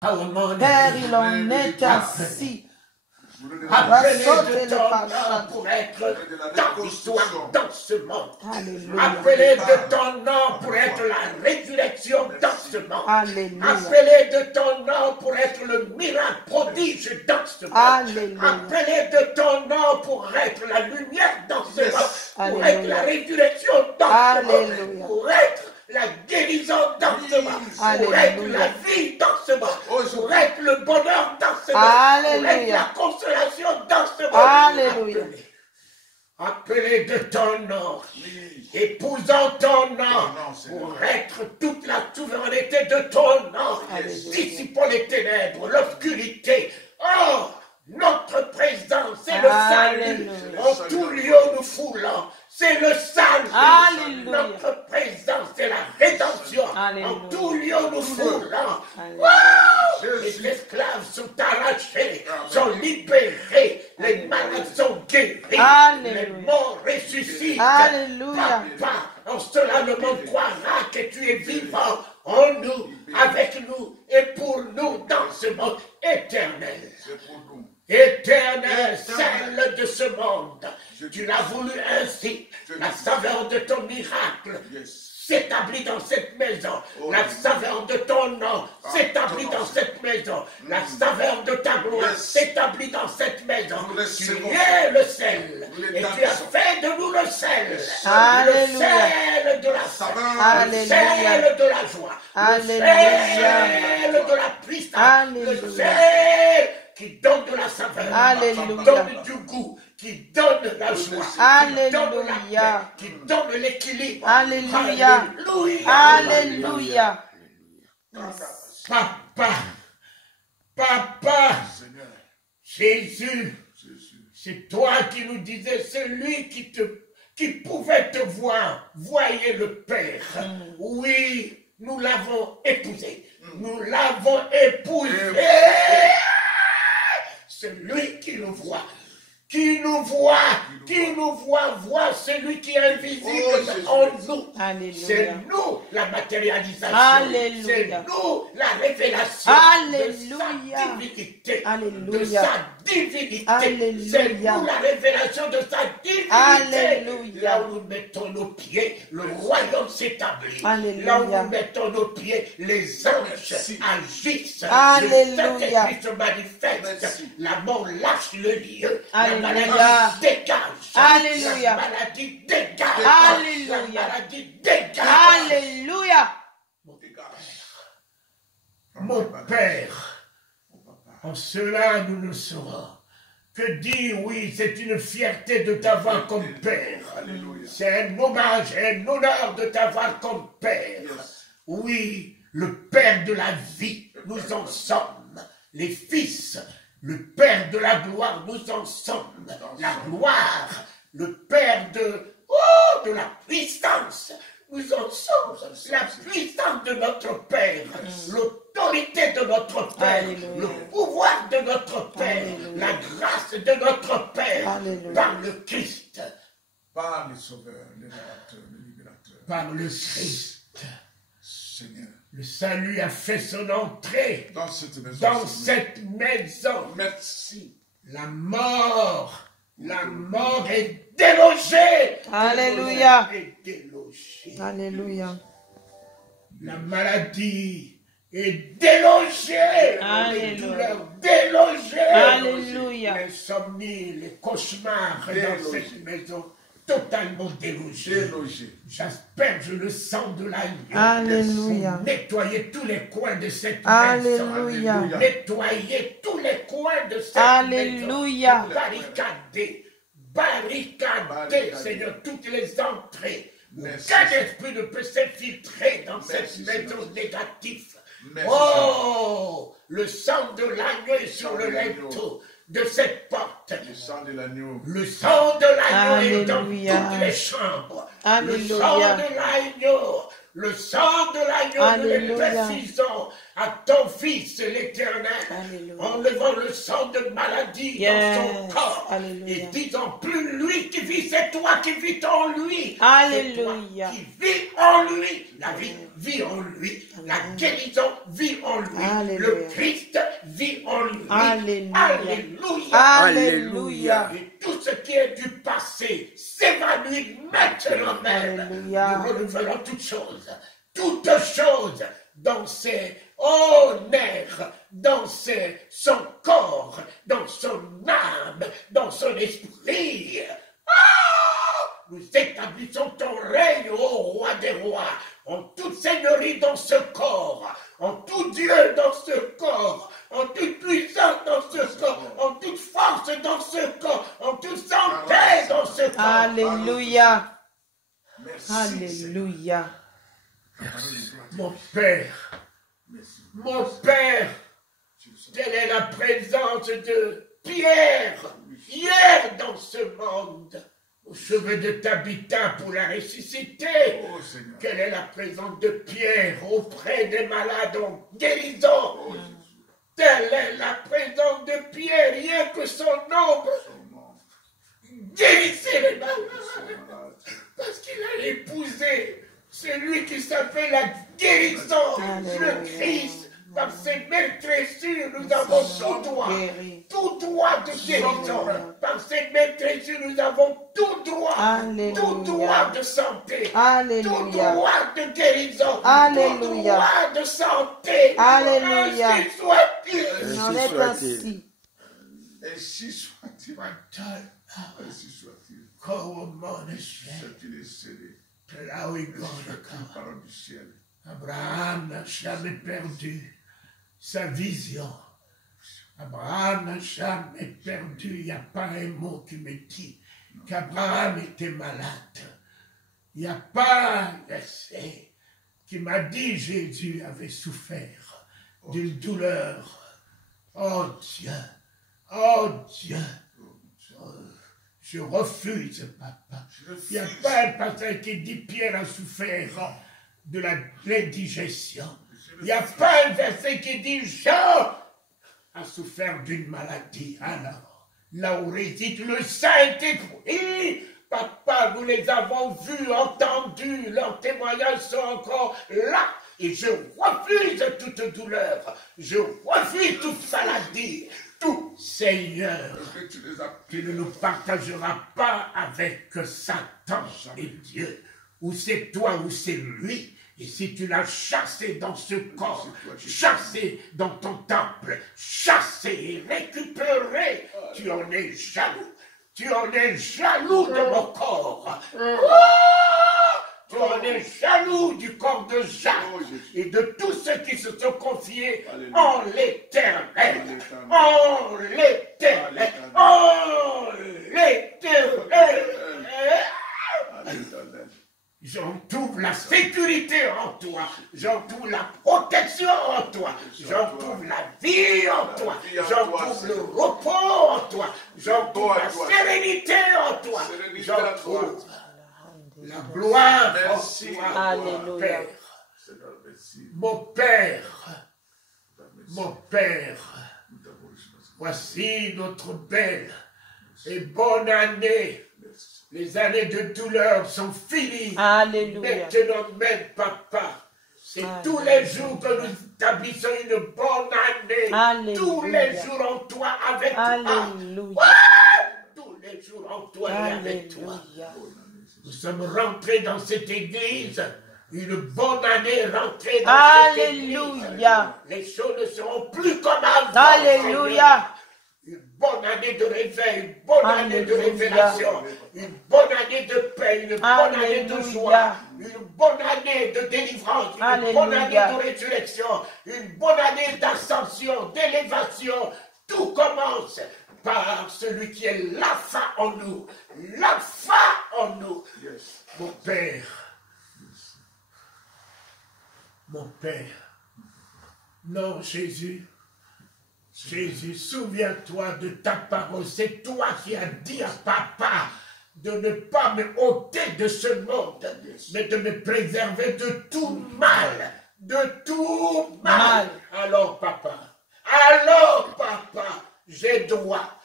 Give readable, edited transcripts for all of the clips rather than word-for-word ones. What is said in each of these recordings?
Père, il en est ainsi. Appelez de ton nom pour être dans l'histoire, dans ce monde. Alléluia. Appelez de ton nom pour être la résurrection dans ce monde. Alléluia. Appelez de ton nom pour être le miracle prodige dans ce monde. Alléluia. Appelez de ton nom pour être la lumière dans ce monde. Pour Alléluia. être la résurrection dans ce monde. Alléluia. Pour être la guérison dans ce monde. Pour Alléluia. être la vie dans ce monde. Pour être le bonheur dans ce monde. Alléluia. Pour être la consolation dans ce monde. Alléluia. Appelez de ton nom, épousant ton nom, pour être toute la souveraineté de ton nom, dissipant les ténèbres, l'obscurité. Oh, notre présence, c'est le salut. En tout lieu nous foulons, c'est le salut. Alléluia. Notre présence, c'est la rédemption. Alléluia. En tout lieu nous foulons. Wow! Les esclaves sont arrachés, sont libérés, les malades sont guéris, Alléluia. les morts ressuscitent. Alléluia. Papa, en cela le monde croira que tu es vivant en nous, avec nous et pour nous dans ce monde éternel. Éternel, celle de ce monde, tu l'as voulu ainsi. La saveur de ton miracle s'établit dans cette maison. La saveur de ton nom s'établit dans cette maison. La saveur de ta gloire s'établit dans cette maison. Tu es le sel. Et tu as fait de nous le sel. Alléluia. Le sel de la saveur. Alléluia. Le sel de la joie. Alléluia. Le sel de la puissance. Alléluia. Le sel qui donne de la saveur. Alléluia. Qui donne du goût. Qui donne la joie. Alléluia. Qui donne la paix. Qui donne l'équilibre. Alléluia. Alléluia. Alléluia. Papa, Jésus, c'est toi qui nous disais, celui qui pouvait te voir, voyez le Père. Oui, nous l'avons épousé. Nous l'avons épousé. Celui qui nous voit. Qui nous voit celui qui est invisible en nous. Alléluia. C'est nous la matérialisation. Alléluia. C'est nous la révélation Alléluia. de sa divinité. Alléluia. De sa divinité. Alléluia. C'est nous la révélation de sa divinité. Alléluia. Là où nous mettons nos pieds, le royaume s'établit. Alléluia. Là où nous mettons nos pieds, les anges agissent. Alléluia. Le Saint-Esprit se manifeste. La mort lâche le lieu. Alléluia. La maladie dégage. Alléluia. La maladie dégage. Alléluia. La maladie dégage. Alléluia. Mon Père, en cela nous le saurons. Que dire, oui, c'est une fierté de t'avoir comme Père. C'est un hommage, un honneur de t'avoir comme Père. Oui, le Père de la vie, nous en sommes. Les fils, le Père de la gloire, nous en sommes. La gloire, le Père de la puissance. Nous en sommes la puissance de notre Père, l'autorité de notre Père, Alléluia. le pouvoir de notre Père, Alléluia. la grâce de notre Père, Alléluia. par le Christ, Par le Sauveur, le Libérateur, le Libérateur. par le Christ. Seigneur, Le salut a fait son entrée dans cette maison. dans Seigneur. cette maison. Merci. La mort est délogée. Alléluia. Est délogée. Alléluia. La maladie est délogée. Alléluia. Les douleurs délogées. Alléluia. L'insomnie, les cauchemars dans Délogés. cette maison, totalement délogés. Délogé. J'asperge le sang de l'agneau. Alléluia. Pour nettoyer tous les coins de cette Alléluia. maison. Nettoyer tous les coins de cette Alléluia. maison. Barricader, Seigneur, toutes les entrées. Merci. Aucun esprit ne peut s'infiltrer dans Merci, cette maison Seigneur. négative. Merci, Oh, le sang de l'agneau est sur sang le de l'agneau. linteau de cette porte. Le sang de l'agneau. Le sang de l'agneau est dans Alléluia. toutes les chambres. Alléluia. Le sang de l'agneau. Le sang de l'agneau, nous les Alléluia. précisons à ton Fils l'Éternel, Alléluia. enlevant le sang de maladie Yes. dans son corps, Alléluia. et disant plus lui qui vit, c'est toi qui vis en lui. Alléluia. C'est toi qui vis en lui. La vie vit en lui. La guérison vit en lui. Alléluia. Le Christ vit en lui. Alléluia. Alléluia. Alléluia. Et tout ce qui est du passé s'évanouit maintenant même. Alléluia. Nous renouvelons toutes choses dans ses nerfs, dans son corps, dans son âme, dans son esprit. Nous établissons ton règne, ô roi des rois, en toute seigneurie dans ce corps, en tout Dieu dans ce corps, en toute puissance dans ce corps, en toute force dans ce corps, en toute santé dans ce corps. Alléluia. Merci, Alléluia. Mon Père, telle est la présence de Pierre, hier dans ce monde, au chevet de Tabitha pour la ressusciter. Oh Seigneur. Quelle est la présence de Pierre auprès des malades en guérison. Oh Jésus. Telle est la présence de Pierre, rien que son ombre guérissait les malades. Parce qu'il a épousé celui qui s'appelle la guérison, le Christ. Par ses maîtresses, nous avons tout droit. Tout droit de guérison. Par ses maîtresses, nous avons tout droit. Alléluia. Tout droit de santé. Tout Alléluia. droit de guérison. Alléluia. Tout droit de santé. Alléluia. Ainsi soit-il. Il en est ainsi. Ainsi soit-il. Ainsi soit-il. C'est-il scellé. Là où il C'est une parole du ciel. Abraham n'a jamais perdu sa vision. Abraham n'a jamais perdu. Il n'y a pas un mot qui me dit qu'Abraham était malade. Il n'y a pas un verset qui m'a dit Jésus avait souffert d'une douleur. Oh Dieu, oh Dieu. Je refuse, papa. Il n'y a pas un passage qui dit Pierre a souffert de l'indigestion. Il n'y a pas un verset qui dit Jean a souffert d'une maladie. Alors, là où réside le Saint-Esprit, papa, nous les avons vus, entendus, leurs témoignages sont encore là. Et je refuse toute douleur, je refuse toute maladie, tout Seigneur. Tu ne nous partageras pas avec Satan et Dieu. Ou c'est toi ou c'est lui. Et si tu l'as chassé dans ce corps, chassé dans ton temple, chassé et récupéré, tu en es jaloux. Tu en es jaloux de mon corps. Tu en es jaloux du corps de Jacques et de tous ceux qui se sont confiés en l'Éternel. En l'Éternel. En l'Éternel. J'entoure la sécurité en toi. J'entoure la protection en toi. J'entoure la vie en toi. J'entoure le repos en toi. J'entoure la sérénité en toi. J'entoure la gloire en toi. Alléluia. Mon Père, mon Père, voici notre belle et bonne année. Les années de douleur sont finies. Alléluia. Maintenant même, papa, c'est tous les jours que nous établissons une bonne année. Alléluia. Tous les jours en toi, avec toi. Alléluia. Tous les jours en toi et avec toi. Alléluia. Nous sommes rentrés dans cette église. Une bonne année rentrée dans cette église. Alléluia. Les choses ne seront plus comme avant. Alléluia. Une bonne année de réveil, une bonne année de Alléluia. révélation, une bonne année de paix, une bonne année de joie, une bonne année de délivrance, une bonne année de résurrection, une bonne année d'ascension, d'élévation. Tout commence par celui qui est l'Alpha en nous, l'Alpha en nous. Mon Père, non Jésus, souviens-toi de ta parole. C'est toi qui as dit à papa de ne pas me ôter de ce monde, mais de me préserver de tout mal. de tout mal. Alors, papa, j'ai droit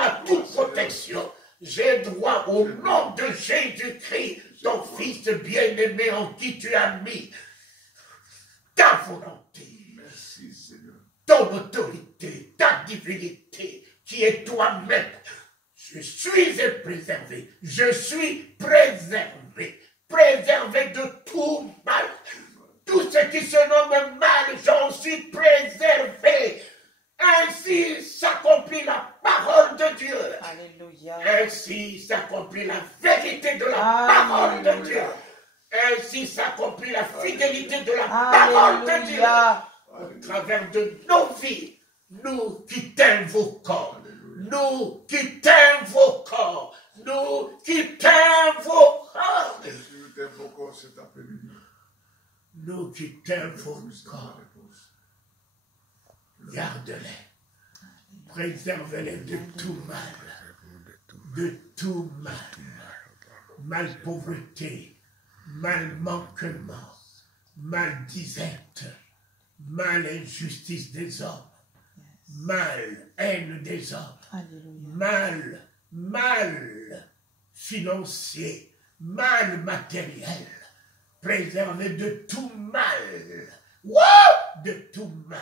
à toute protection. J'ai droit au nom de Jésus-Christ, ton Fils bien-aimé en qui tu as mis ta volonté, Merci, Seigneur. ton autorité, ta divinité, qui est toi-même. Je suis préservé. Je suis préservé. Préservé de tout mal. Tout ce qui se nomme mal, j'en suis préservé. Ainsi s'accomplit la parole de Dieu. Alléluia. Ainsi s'accomplit la vérité de la parole de Dieu. Ainsi s'accomplit la fidélité de la parole de Dieu. Alléluia. Au travers de nos vies, nous qui t'invoquons. Nous qui t'invoquons. Nous qui t'invoquons. Nous t'invoquons cet après-midi. Nous qui t'invoquons. Garde-les. Préserve-les de tout mal. De tout mal. Mal pauvreté. Mal manquement. Mal disette. Mal injustice des hommes. Mal haine des hommes. Alléluia. Mal financier. Mal matériel. Préservé de tout mal. De tout mal.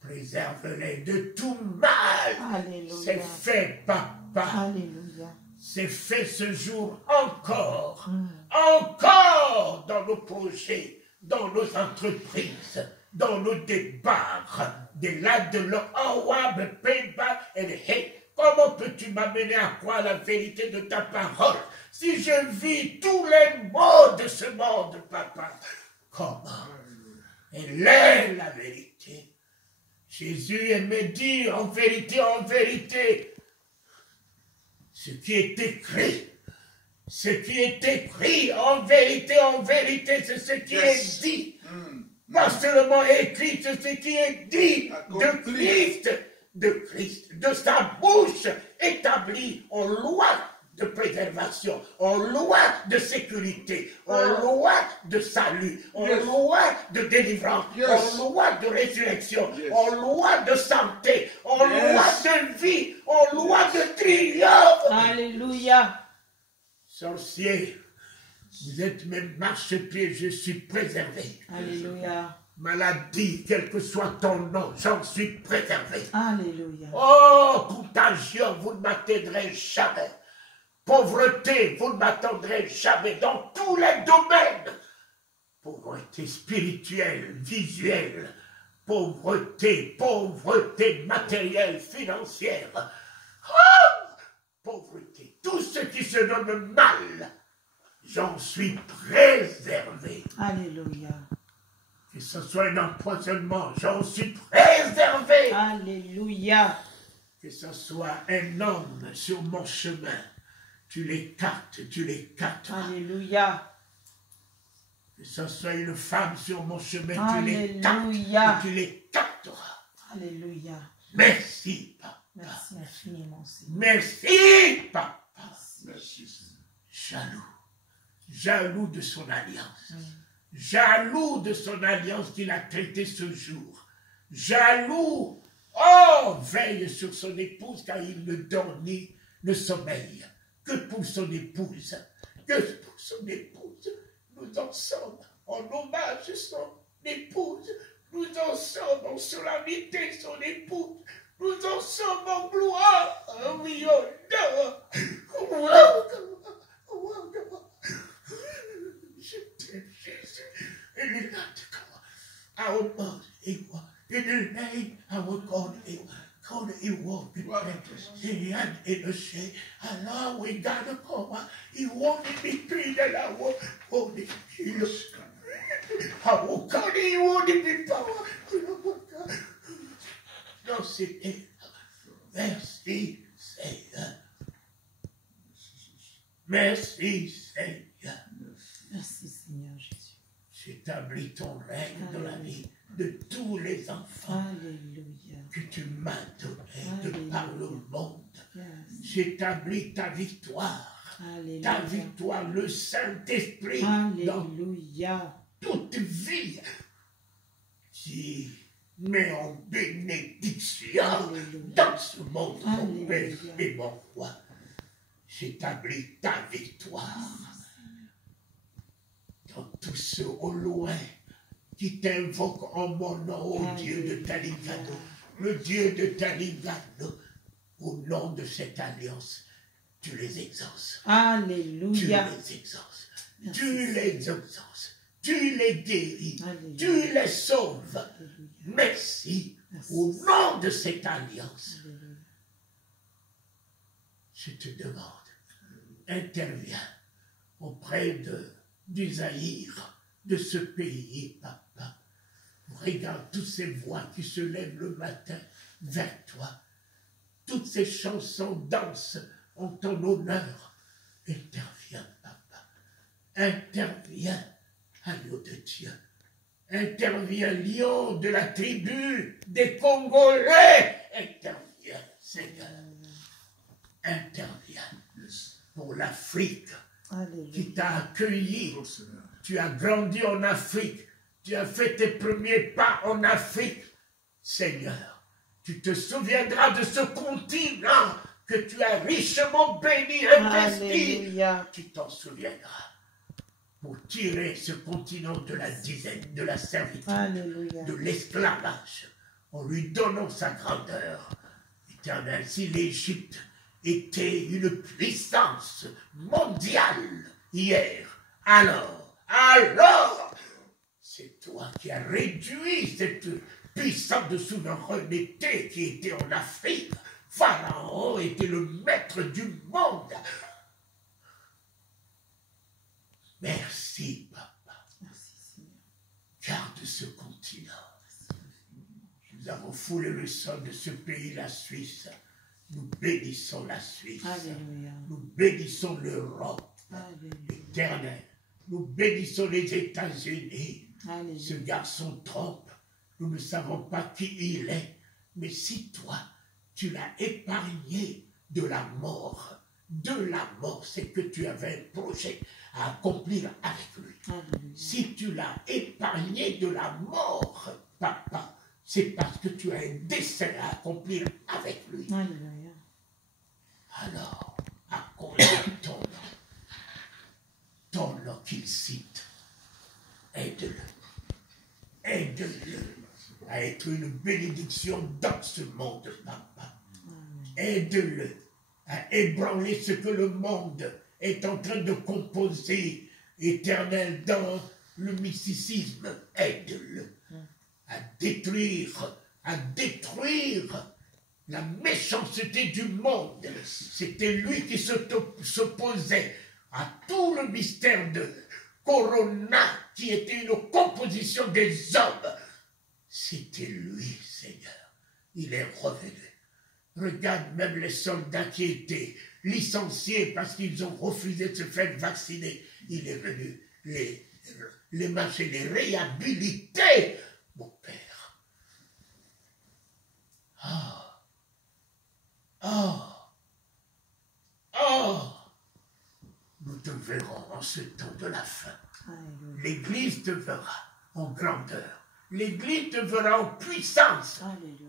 Préserve-les de tout mal. Alléluia. C'est fait, papa. Alléluia. C'est fait ce jour encore. Encore dans nos projets, dans nos entreprises, dans nos débarres. Des lacs de l'Owab, Pemba et Hey. Comment peux-tu m'amener à croire la vérité de ta parole si je vis tous les maux de ce monde, papa? Comment? Elle est la vérité. Jésus aimait dire en vérité, ce qui est écrit. Ce qui est écrit en vérité, c'est ce qui est dit. Pas seulement écrit, c'est ce qui est dit de Christ, de sa bouche établie en loi de préservation, en loi de sécurité, en loi de salut, en loi de délivrance, en loi de résurrection, en loi de santé, en loi de vie, en loi de triomphe. Alléluia. Sorcier, vous êtes mes marchepieds, je suis préservé. Alléluia. Maladie, quel que soit ton nom, j'en suis préservé. Alléluia. Oh, contagion, vous ne m'atteindrez jamais. Pauvreté, vous ne m'attendrez jamais dans tous les domaines. Pauvreté spirituelle, visuelle, pauvreté matérielle, financière. Oh, pauvreté, tout ce qui se nomme mal, j'en suis préservé. Alléluia. Que ce soit un empoisonnement, j'en suis préservé. Alléluia. Que ce soit un homme sur mon chemin, tu l'écartes. Alléluia. Que ce soit une femme sur mon chemin, Alléluia. tu l'écarteras. Alléluia. Merci, papa. Merci infiniment, Seigneur. Merci, papa. Merci. Jaloux de son alliance. Jaloux de son alliance qu'il a traitée ce jour. Jaloux. Oh, veille sur son épouse car il ne dort ni ne sommeille. Que pour son épouse. Nous en sommes en hommage son épouse. Nous en sommes en solennité son épouse. Nous en sommes en gloire. Oui, honneur. Je t'aime, Jésus. In our mouth, in the name our God, God, he won't be he had in the shade. Alors, we gotta come. He won't be treated. I won't hold it. I won't call it. He won't be power. Non, c'était. Merci, Seigneur. Merci, Seigneur. Merci, Seigneur Jésus. J'établis ton règne dans la vie de tous les enfants Alléluia. que tu m'as donné de par le monde. Yes. J'établis ta victoire. Alléluia. Ta victoire, le Saint-Esprit. Alléluia. toute vie qui met en bénédiction dans ce monde, mon Père et mon roi. J'établis ta victoire dans tous ceux au loin qui t'invoquent en mon nom, ô Dieu de Talingano, le Dieu de Talingano, au nom de cette alliance, tu les exauces. Alléluia. Tu les exauces. Tu les exauces. Tu les guéris. Alléluia. Tu les sauves. Alléluia. Merci. Au nom de cette alliance. Alléluia. Je te demande, interviens auprès du Zaïre, de ce pays, papa. Regarde toutes ces voix qui se lèvent le matin vers toi. Toutes ces chansons dansent en ton honneur. Interviens, papa. Interviens, agneau de Dieu. Interviens, lion de la tribu des Congolais. Interviens, Seigneur. Interviens pour l'Afrique qui t'a accueilli. Tu as grandi en Afrique. Tu as fait tes premiers pas en Afrique. Seigneur, tu te souviendras de ce continent que tu as richement béni, investi. Alléluia. Tu t'en souviendras pour tirer ce continent de la dizaine, de la servitude, Alléluia. de l'esclavage, en lui donnant sa grandeur. Éternel, si l'Égypte était une puissance mondiale hier, alors, c'est toi qui as réduit cette puissance de souveraineté qui était en Afrique. Pharaon était le maître du monde. Merci, papa. Merci, Seigneur. Garde ce continent. Nous avons foulé le sol de ce pays, la Suisse. Nous bénissons la Suisse. Alléluia. Nous bénissons l'Europe. Alléluia. Éternel. Nous bénissons les États-Unis. Alléluia. Ce garçon trompe. Nous ne savons pas qui il est. Mais si toi, tu l'as épargné de la mort, c'est que tu avais un projet à accomplir avec lui. Alléluia. Si tu l'as épargné de la mort, papa, c'est parce que tu as un dessein à accomplir avec lui. Alléluia. Alors, à cause de ton nom qu'il cite, aide-le. Aide-le à être une bénédiction dans ce monde, papa. Aide-le à ébranler ce que le monde est en train de composer, éternel, dans le mysticisme. Aide-le à détruire la méchanceté du monde. C'était lui qui s'opposait à tout le mystère de Corona, qui était une composition des hommes. C'était lui, Seigneur. Il est revenu. Regarde même les soldats qui étaient licenciés parce qu'ils ont refusé de se faire vacciner. Il est venu les marcher, les réhabiliter, mon Père. Nous te verrons en ce temps de la fin. L'Église te verra en grandeur. L'Église te verra en puissance.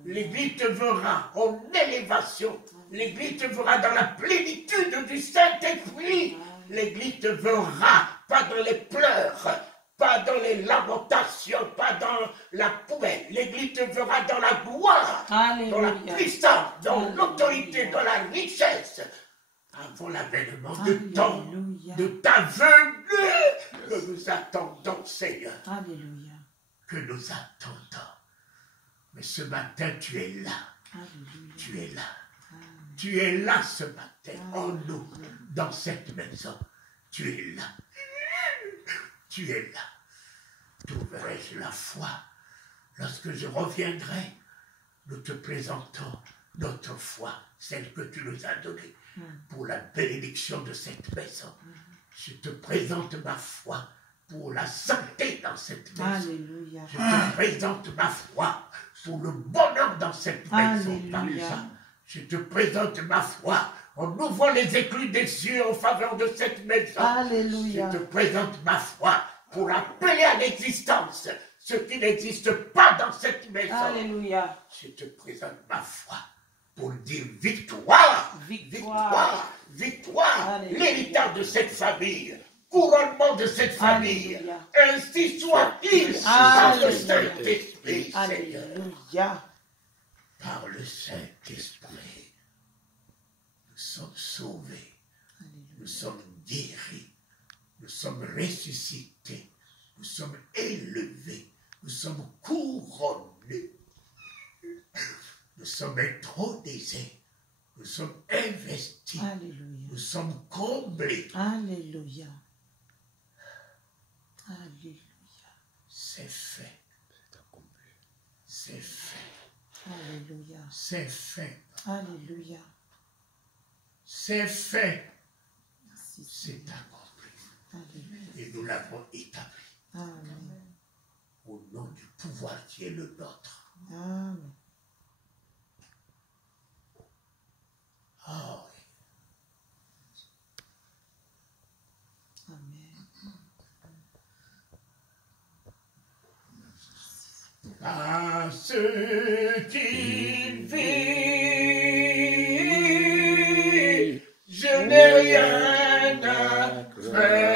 L'Église te verra en élévation. L'Église te verra dans la plénitude du Saint-Esprit. L'Église te verra pas dans les pleurs, pas dans les lamentations, pas dans la poubelle. L'Église te verra dans la gloire, dans la puissance, dans l'autorité, dans la richesse. Avant l'avènement de ta venue que nous attendons, Seigneur. Alléluia. Que nous attendons. Mais ce matin, tu es là. Alléluia. Tu es là. Tu es là ce matin, en nous, dans cette maison. Tu es là. Tu es là. Trouverai-je la foi lorsque je reviendrai? Nous te présentons notre foi, celle que tu nous as donnée, pour la bénédiction de cette maison. Je te présente ma foi pour la santé dans cette maison. Alléluia. Je te présente ma foi pour le bonheur dans cette maison. Alléluia. Je te présente ma foi en ouvrant les écluses des cieux en faveur de cette maison. Alléluia. Je te présente ma foi pour appeler à l'existence ce qui n'existe pas dans cette maison. Alléluia. Je te présente ma foi pour dire victoire, Victoire. victoire, Alléluia. l'héritage de cette famille, couronnement de cette famille. Alléluia. Ainsi soit-il par le Alléluia. Saint-Esprit, Seigneur. Alléluia. Par le Saint-Esprit, nous sommes sauvés, nous sommes guéris, nous sommes ressuscités, nous sommes élevés, nous sommes couronnés, nous sommes intronisés, nous sommes investis, Alléluia. nous sommes comblés. Alléluia. Alléluia. C'est fait, c'est fait, Alléluia. c'est fait, Alléluia. c'est fait, Merci. c'est accompli. Alléluia. Et nous l'avons établi Amen. au nom du pouvoir qui est le nôtre. Amen. Ah oui. Amen. Parce qu'il vit, je n'ai rien à craindre.